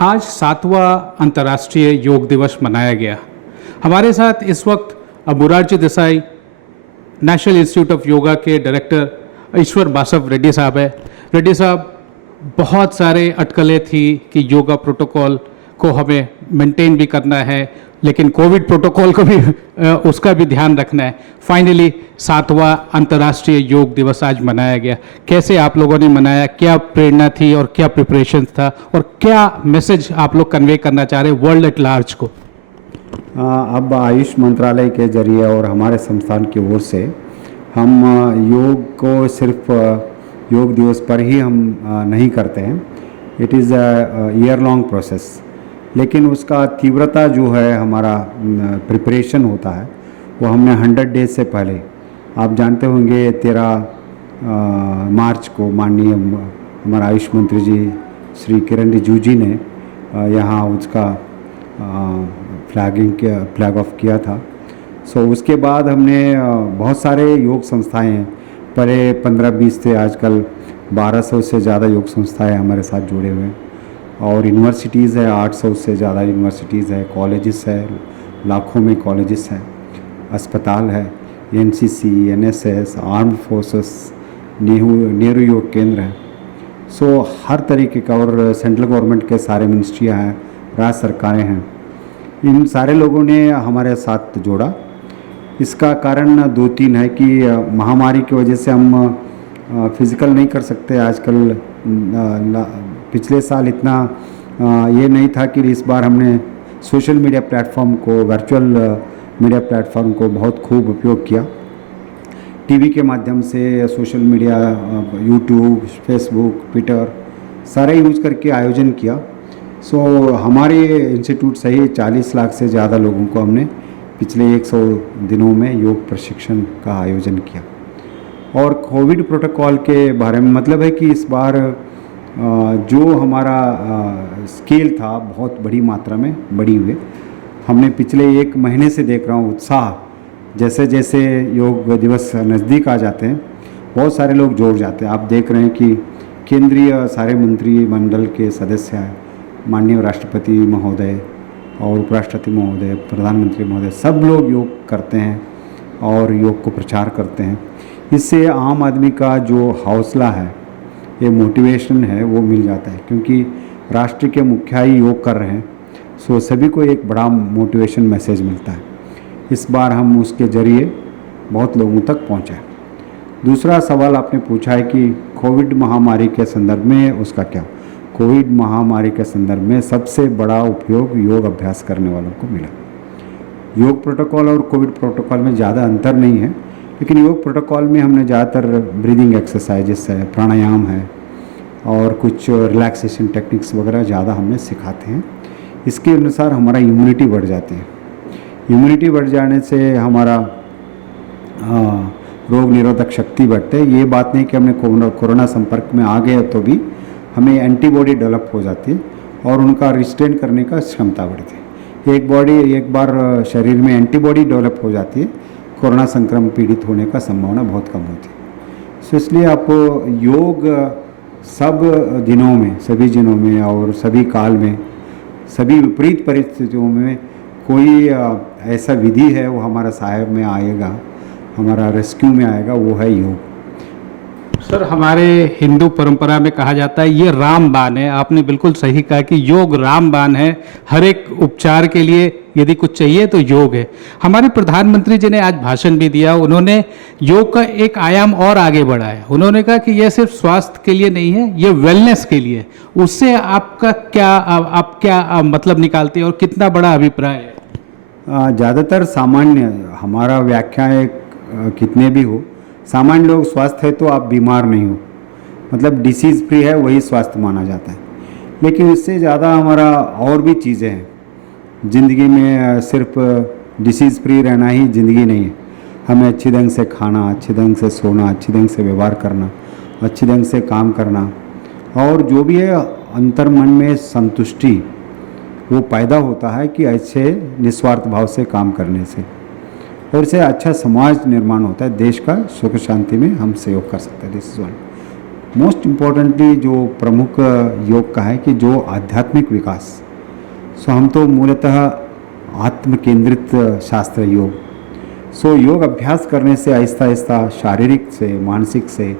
आज 7वां अंतर्राष्ट्रीय योग दिवस मनाया गया। हमारे साथ इस वक्त Morarji Desai national institute of yoga के डायरेक्टर ईश्वर बासव रेड्डी साहब है। रेड्डी साहब, बहुत सारे अटकलें थी कि योगा प्रोटोकॉल को हमें मेंटेन भी करना है, लेकिन कोविड प्रोटोकॉल को भी उसका भी ध्यान रखना है। फाइनली 7वां अंतर्राष्ट्रीय योग दिवस आज मनाया गया। कैसे आप लोगों ने मनाया, क्या प्रेरणा थी और क्या प्रिपरेशन था और क्या मैसेज आप लोग कन्वे करना चाह रहे हैं वर्ल्ड एट लार्ज को? अब आयुष मंत्रालय के जरिए और हमारे संस्थान की ओर से हम योग को सिर्फ योग दिवस पर ही हम नहीं करते हैं। It is a year long process, लेकिन उसका तीव्रता जो है, हमारा प्रिपरेशन होता है, वो हमने 100 डेज से पहले, आप जानते होंगे 13 मार्च को माननीय हमारा आयुष मंत्री जी श्री किरण रिजिजू जी ने यहाँ उसका फ्लैग ऑफ किया था। सो उसके बाद हमने बहुत सारे योग संस्थाएं हैं, पहले 15-20 थे, आजकल 1200 से ज़्यादा योग संस्थाएं हमारे साथ जुड़े हुए हैं, और यूनिवर्सिटीज़ है 800 से ज़्यादा यूनिवर्सिटीज़ है, कॉलेजेस है, लाखों में कॉलेजेस हैं, अस्पताल है, NCC, NSS, armed forces, Nehru योग केंद्र है। सो हर तरीके का, और सेंट्रल गवर्नमेंट के सारे मिनिस्ट्रियाँ हैं, राज्य सरकारें हैं, इन सारे लोगों ने हमारे साथ जोड़ा। इसका कारण 2-3 है कि महामारी की वजह से हम फिज़िकल नहीं कर सकते आजकल। पिछले साल इतना ये नहीं था कि इस बार हमने सोशल मीडिया प्लेटफॉर्म को, वर्चुअल मीडिया प्लेटफॉर्म को बहुत खूब उपयोग किया। टीवी के माध्यम से, social media, YouTube, Facebook, Twitter सारे यूज करके आयोजन किया। सो हमारे इंस्टीट्यूट से ही 40 लाख से ज़्यादा लोगों को हमने पिछले 100 दिनों में योग प्रशिक्षण का आयोजन किया। और कोविड प्रोटोकॉल के बारे में मतलब है कि इस बार जो हमारा स्केल था बहुत बड़ी मात्रा में बढ़ी हुई। हमने पिछले 1 महीने से देख रहा हूँ उत्साह, जैसे जैसे योग दिवस नज़दीक आ जाते हैं बहुत सारे लोग जोड़ जाते हैं। आप देख रहे हैं कि केंद्रीय सारे मंत्रिमंडल के सदस्य हैं, माननीय राष्ट्रपति महोदय और उपराष्ट्रपति महोदय, प्रधानमंत्री महोदय, सब लोग योग करते हैं और योग को प्रचार करते हैं। इससे आम आदमी का जो हौसला है, ये मोटिवेशन है, वो मिल जाता है, क्योंकि राष्ट्र के मुखिया ही योग कर रहे हैं। सो सभी को एक बड़ा मोटिवेशन मैसेज मिलता है। इस बार हम उसके ज़रिए बहुत लोगों तक पहुँचे। दूसरा सवाल आपने पूछा है कि कोविड महामारी के संदर्भ में उसका क्या। कोविड महामारी के संदर्भ में सबसे बड़ा उपयोग योग अभ्यास करने वालों को मिला। योग प्रोटोकॉल और कोविड प्रोटोकॉल में ज़्यादा अंतर नहीं है, लेकिन योग प्रोटोकॉल में हमने ज़्यादातर ब्रीदिंग एक्सरसाइजेस है, प्राणायाम है और कुछ रिलैक्सेशन टेक्निक्स वगैरह ज़्यादा हमने सिखाते हैं। इसके अनुसार हमारा इम्यूनिटी बढ़ जाती है। इम्यूनिटी बढ़ जाने से हमारा रोग निरोधक शक्ति बढ़ते है। ये बात नहीं कि हमने कोरोना संपर्क में आ गए तो भी हमें एंटीबॉडी डेवलप हो जाती है और उनका रिस्ट्रेन करने का क्षमता बढ़ती है। एक बार शरीर में एंटीबॉडी डेवलप हो जाती है, कोरोना संक्रमण पीड़ित होने का संभावना बहुत कम होती है। सो इसलिए आप योग सब दिनों में, सभी दिनों में और सभी काल में, सभी विपरीत परिस्थितियों में कोई ऐसा विधि है वो हमारा सहायक में आएगा, हमारा रेस्क्यू में आएगा, वो है योग। सर, हमारे हिंदू परंपरा में कहा जाता है ये रामबाण है। आपने बिल्कुल सही कहा कि योग रामबाण है। हर एक उपचार के लिए यदि कुछ चाहिए तो योग है। हमारे प्रधानमंत्री जी ने आज भाषण भी दिया, उन्होंने योग का एक आयाम और आगे बढ़ाया। उन्होंने कहा कि यह सिर्फ स्वास्थ्य के लिए नहीं है, ये वेलनेस के लिए। उससे आपका क्या, आप क्या मतलब निकालते हैं और कितना बड़ा अभिप्राय है? ज़्यादातर सामान्य हमारा व्याख्या है, कितने भी हो, सामान्य लोग स्वस्थ है तो आप बीमार नहीं हो, मतलब डिसीज़ फ्री है, वही स्वास्थ्य माना जाता है। लेकिन इससे ज़्यादा हमारा और भी चीज़ें हैं ज़िंदगी में। सिर्फ डिसीज़ फ्री रहना ही ज़िंदगी नहीं है। हमें अच्छी ढंग से खाना, अच्छी ढंग से सोना, अच्छी ढंग से व्यवहार करना, अच्छी ढंग से काम करना, और जो भी है अंतर्मन में संतुष्टि वो पैदा होता है कि अच्छे निस्वार्थ भाव से काम करने से, और इससे अच्छा समाज निर्माण होता है। देश का सुख शांति में हम सहयोग कर सकते हैं। This is one. Most importantly जो प्रमुख योग का है कि जो आध्यात्मिक विकास, सो हम तो मूलतः आत्म केंद्रित शास्त्र योग, सो योग अभ्यास करने से आहिस्ता आहिस्ता शारीरिक से, मानसिक से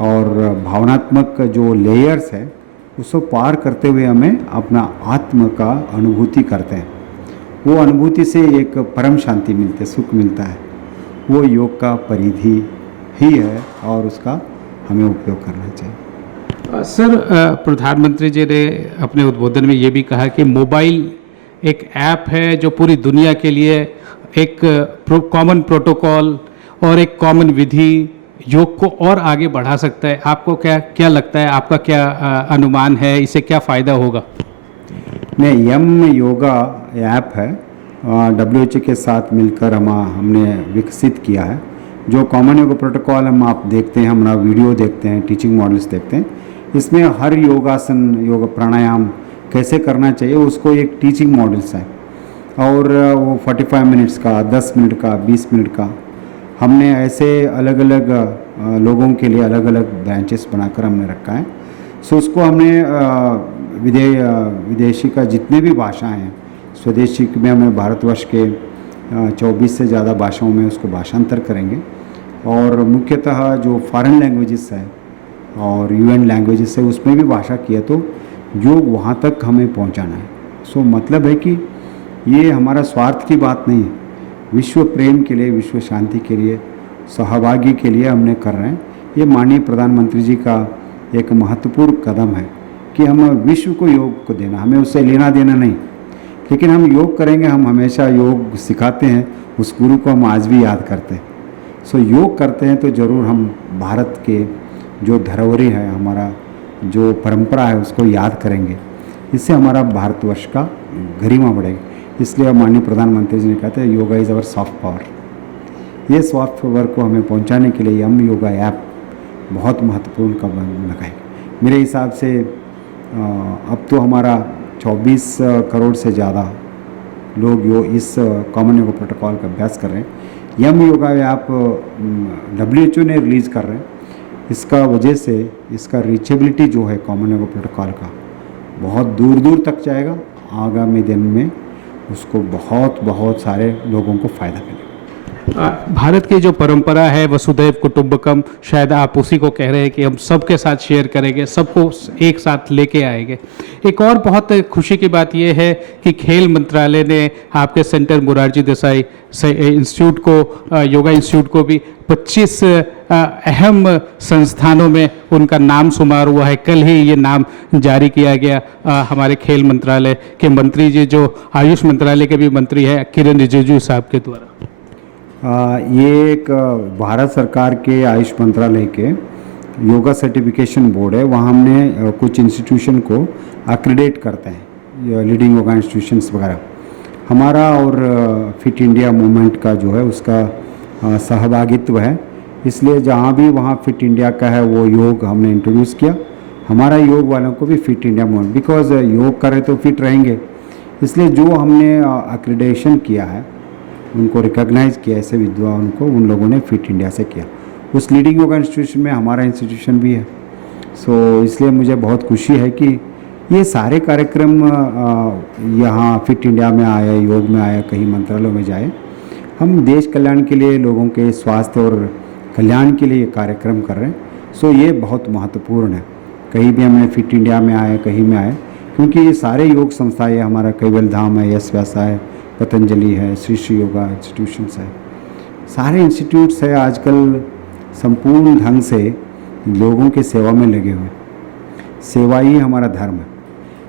और भावनात्मक जो लेयर्स है उसको पार करते हुए हमें अपना आत्म का अनुभूति करते हैं। वो अनुभूति से एक परम शांति मिलती है, सुख मिलता है। वो योग का परिधि ही है और उसका हमें उपयोग करना चाहिए। सर, प्रधानमंत्री जी ने अपने उद्बोधन में ये भी कहा कि मोबाइल एक ऐप है जो पूरी दुनिया के लिए एक कॉमन प्रोटोकॉल और एक कॉमन विधि योग को और आगे बढ़ा सकता है। आपको क्या क्या लगता है, आपका क्या अनुमान है, इससे क्या फ़ायदा होगा? नहीं, यम योगा ऐप है, WHO के साथ मिलकर हमने विकसित किया है। जो कॉमन योगा प्रोटोकॉल हम आप देखते हैं, हमारा वीडियो देखते हैं, टीचिंग मॉडल्स देखते हैं, इसमें हर योगासन, योग प्राणायाम कैसे करना चाहिए उसको एक टीचिंग मॉडल्स है और वो 45 मिनट्स का, 10 मिनट का, 20 मिनट का, हमने ऐसे अलग अलग लोगों के लिए अलग अलग ब्रांचेस बनाकर हमने रखा है। सो उसको हमने विदेशी का जितने भी भाषाएं हैं, स्वदेशी में हमें भारतवर्ष के 24 से ज़्यादा भाषाओं में उसको भाषांतर करेंगे और मुख्यतः जो फॉरेन लैंग्वेजेस है और UN लैंग्वेजेस है उसमें भी भाषा किया तो योग वहाँ तक हमें पहुँचाना है। सो मतलब है कि ये हमारा स्वार्थ की बात नहीं है, विश्व प्रेम के लिए, विश्व शांति के लिए, सहभागी के लिए हमने कर रहे हैं। ये माननीय प्रधानमंत्री जी का एक महत्वपूर्ण कदम है कि हम विश्व को योग को देना, हमें उससे लेना देना नहीं, लेकिन हम योग करेंगे। हम हमेशा योग सिखाते हैं, उस गुरु को हम आज भी याद करते हैं। सो योग करते हैं तो ज़रूर हम भारत के जो धरोहर है, हमारा जो परंपरा है उसको याद करेंगे। इससे हमारा भारतवर्ष का गरिमा बढ़ेगी। इसलिए माननीय प्रधानमंत्री जी ने कहते हैं yoga is our soft power. ये सॉफ्ट पावर को हमें पहुंचाने के लिए हम योगा ऐप बहुत महत्वपूर्ण कदम लगाएंगे। मेरे हिसाब से अब तो हमारा 24 करोड़ से ज़्यादा लोग इस कॉमन योगा प्रोटोकॉल का अभ्यास कर रहे हैं। यम योगा ऐप WHO ने रिलीज़ कर रहे हैं। इसका वजह से इसका रीचेबिलिटी जो है कॉमन योगा प्रोटोकॉल का बहुत दूर दूर तक जाएगा। आगामी दिन में उसको बहुत सारे लोगों को फ़ायदा मिलेगा। भारत की जो परंपरा है वसुधैव कुटुंबकम, शायद आप उसी को कह रहे हैं कि हम सबके साथ शेयर करेंगे, सबको एक साथ लेके आएंगे। एक और बहुत खुशी की बात यह है कि खेल मंत्रालय ने आपके सेंटर मोरारजी देसाई इंस्टीट्यूट को, योगा इंस्टीट्यूट को भी 25 अहम संस्थानों में उनका नाम शुमार हुआ है। कल ही ये नाम जारी किया गया हमारे खेल मंत्रालय के मंत्री जी, जो आयुष मंत्रालय के भी मंत्री हैं, किरण रिजिजू साहब के द्वारा। ये एक भारत सरकार के आयुष मंत्रालय के योगा सर्टिफिकेशन बोर्ड है, वहाँ हमने कुछ इंस्टीट्यूशन को एक्रीडेट करते हैं, लीडिंग योगा इंस्टीट्यूशंस वगैरह। हमारा और फिट इंडिया मूवमेंट का जो है उसका सहभागित्व है, इसलिए जहाँ भी वहाँ फिट इंडिया का है वो योग हमने इंट्रोड्यूस किया। हमारा योग वालों को भी फिट इंडिया मूवमेंट, बिकॉज योग करें तो फिट रहेंगे, इसलिए जो हमने एक्रीडेशन किया है उनको रिकॉग्नाइज किया, ऐसे विद्वान को उन लोगों ने फिट इंडिया से किया। उस लीडिंग योगा इंस्टीट्यूशन में हमारा इंस्टीट्यूशन भी है। सो इसलिए मुझे बहुत खुशी है कि ये सारे कार्यक्रम यहाँ फिट इंडिया में आए, योग में आए, कहीं मंत्रालयों में जाए। हम देश कल्याण के लिए, लोगों के स्वास्थ्य और कल्याण के लिए ये कार्यक्रम कर रहे हैं। सो ये बहुत महत्वपूर्ण है, कहीं भी हमने फिट इंडिया में आए, कहीं में आए, क्योंकि ये सारे योग संस्थाएँ, हमारा कैवल धाम है, यश व्यासा है, पतंजलि है, श्री श्री योगा इंस्टीट्यूशंस है, सारे इंस्टीट्यूट्स है आजकल संपूर्ण ढंग से लोगों की सेवा में लगे हुए। सेवा ही हमारा धर्म है।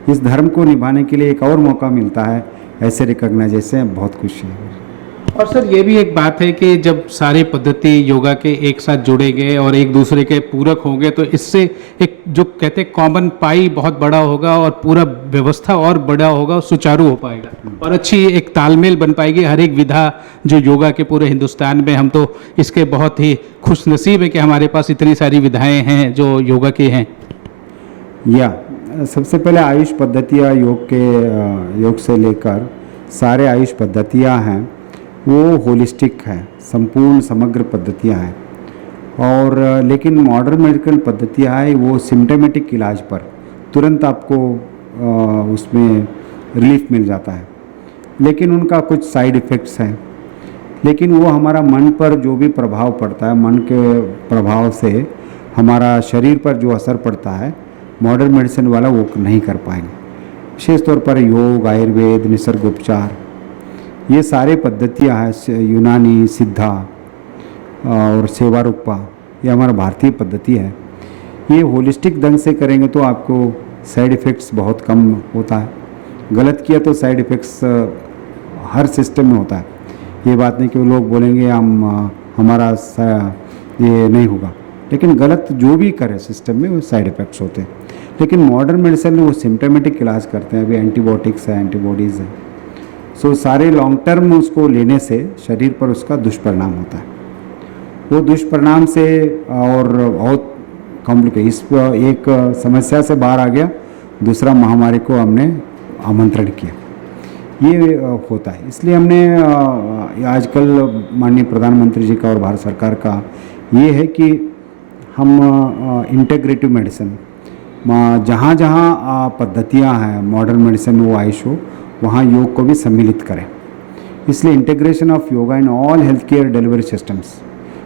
इस धर्म को निभाने के लिए एक और मौका मिलता है, ऐसे रिकॉग्नाइजेशन, बहुत खुशी है। और सर ये भी एक बात है कि जब सारी पद्धति योगा के एक साथ जुड़ेंगे और एक दूसरे के पूरक होंगे तो इससे एक जो कहते हैं कॉमन पाई बहुत बड़ा होगा और पूरा व्यवस्था और बड़ा होगा, सुचारू हो पाएगा और अच्छी एक तालमेल बन पाएगी हर एक विधा जो योगा के पूरे हिंदुस्तान में। हम तो इसके बहुत ही खुशनसीब है कि हमारे पास इतनी सारी विधाएँ हैं जो योगा की हैं। सबसे पहले आयुष पद्धतियाँ, योग से लेकर सारे आयुष पद्धतियाँ हैं वो होलिस्टिक है, संपूर्ण समग्र पद्धतियाँ हैं और लेकिन मॉडर्न मेडिकल पद्धतियाँ है वो सिम्टोमेटिक इलाज पर तुरंत आपको उसमें रिलीफ मिल जाता है, लेकिन उनका कुछ साइड इफ़ेक्ट्स हैं। लेकिन वो हमारा मन पर जो भी प्रभाव पड़ता है, मन के प्रभाव से हमारा शरीर पर जो असर पड़ता है, मॉडर्न मेडिसिन वाला वो नहीं कर पाएंगे। विशेष तौर पर योग, आयुर्वेद, निसर्ग उपचार, ये सारे पद्धतियाँ हैं, यूनानी, सिद्धा और सेवा रूपा, ये हमारा भारतीय पद्धति है। ये होलिस्टिक ढंग से करेंगे तो आपको साइड इफ़ेक्ट्स बहुत कम होता है। गलत किया तो साइड इफ़ेक्ट्स हर सिस्टम में होता है। ये बात नहीं कि वो लोग बोलेंगे हमारा ये नहीं होगा, लेकिन गलत जो भी करे सिस्टम में वो साइड इफ़ेक्ट्स होते हैं। लेकिन मॉडर्न मेडिसिन में वो सिम्टोमेटिक इलाज करते हैं। अभी एंटीबायोटिक्स है, एंटीबॉडीज़ है, सो सारे लॉन्ग टर्म उसको लेने से शरीर पर उसका दुष्परिणाम होता है। वो दुष्परिणाम से और बहुत कॉम्प्लिकेट, इस एक समस्या से बाहर आ गया, दूसरा महामारी को हमने आमंत्रण किया, ये होता है। इसलिए हमने आजकल माननीय प्रधानमंत्री जी का और भारत सरकार का ये है कि हम इंटेग्रेटिव मेडिसिन, जहाँ जहाँ पद्धतियाँ हैं मॉडर्न मेडिसिन वो आयुष हो, वहाँ योग को भी सम्मिलित करें। इसलिए integration of yoga in all health care delivery systems,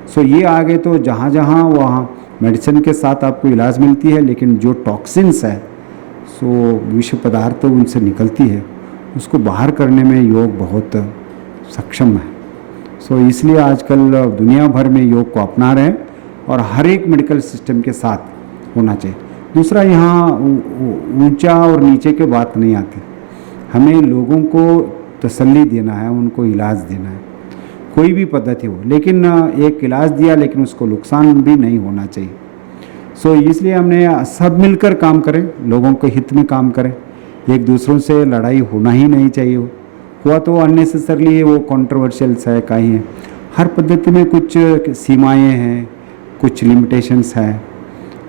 so ये आ गए तो जहाँ जहाँ वहाँ मेडिसिन के साथ आपको इलाज मिलती है, लेकिन जो टॉक्सिन्स है, सो विषय पदार्थ तो उनसे निकलती है, उसको बाहर करने में योग बहुत सक्षम है। सो इसलिए आजकल दुनिया भर में योग को अपना रहे हैं और हर एक मेडिकल सिस्टम के साथ होना चाहिए। दूसरा, यहाँ ऊंचा और नीचे के बात नहीं आती, हमें लोगों को तसल्ली देना है, उनको इलाज देना है, कोई भी पद्धति हो, लेकिन एक इलाज दिया लेकिन उसको नुकसान भी नहीं होना चाहिए। सो इसलिए हमने सब मिलकर काम करें, लोगों के हित में काम करें, एक दूसरों से लड़ाई होना ही नहीं चाहिए। हुआ तो अननेसेसरली वो कंट्रोवर्शियल्स है, कहीं है। हर पद्धति में कुछ सीमाएं हैं, कुछ लिमिटेशंस है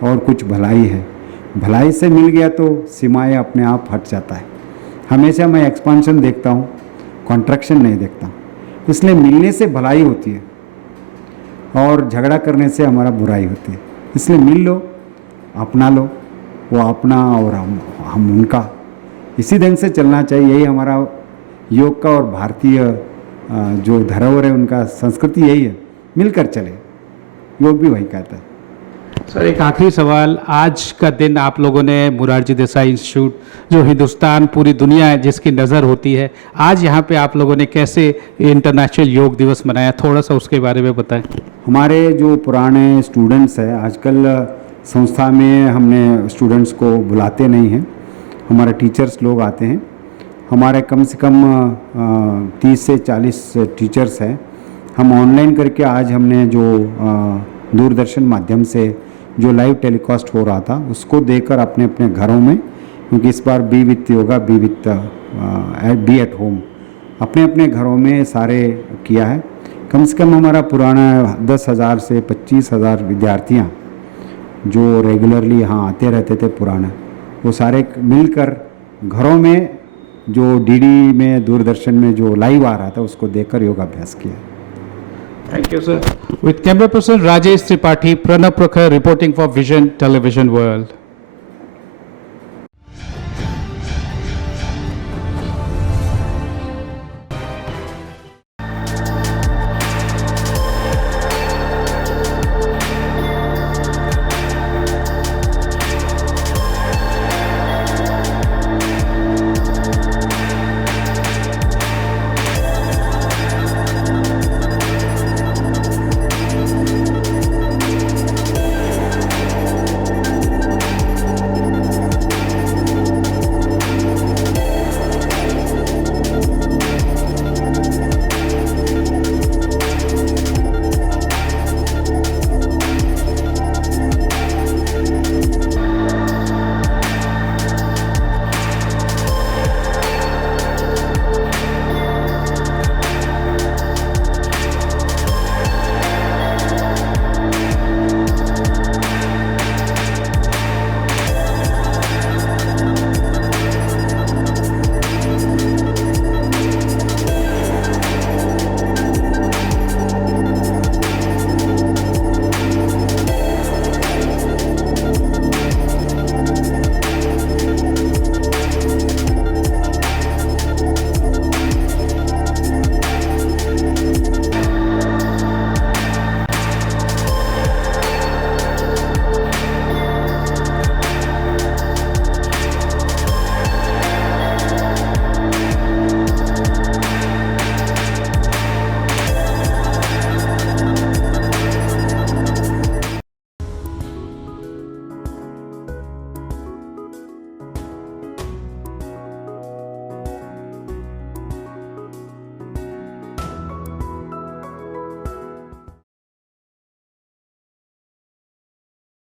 और कुछ भलाई है। भलाई से मिल गया तो सीमाएं अपने आप हट जाता है। हमेशा मैं एक्सपांशन देखता हूँ, कॉन्ट्रैक्शन नहीं देखता। इसलिए मिलने से भलाई होती है और झगड़ा करने से हमारा बुराई होती है। इसलिए मिल लो, अपना लो, वो अपना और हम उनका, इसी ढंग से चलना चाहिए। यही हमारा योग का और भारतीय जो धरोहर है उनका संस्कृति यही है, मिलकर चले, योग भी वही कहता है। सर, एक आखिरी सवाल, आज का दिन आप लोगों ने मोरारजी देसाई इंस्टीट्यूट, जो हिंदुस्तान पूरी दुनिया है जिसकी नज़र होती है, आज यहाँ पे आप लोगों ने कैसे इंटरनेशनल योग दिवस मनाया, थोड़ा सा उसके बारे में बताएं। हमारे जो पुराने स्टूडेंट्स हैं, आजकल संस्था में हमने स्टूडेंट्स को बुलाते नहीं हैं, हमारे टीचर्स लोग आते हैं। हमारे कम से कम 30 से 40 टीचर्स हैं। हम ऑनलाइन करके आज हमने जो दूरदर्शन माध्यम से जो लाइव टेलीकास्ट हो रहा था उसको देखकर अपने अपने घरों में, क्योंकि इस बार be with yoga, be at home, अपने अपने घरों में सारे किया है। कम से कम हमारा पुराना 10,000 से 25,000 विद्यार्थियाँ जो रेगुलरली यहाँ आते रहते थे पुराना, वो सारे मिलकर घरों में जो डीडी में, दूरदर्शन में जो लाइव आ रहा था उसको देखकर योगाभ्यास किया। Thank you, sir. With camera person Rajesh Tripathi, Pranav Prakhar reporting for Vision Television World.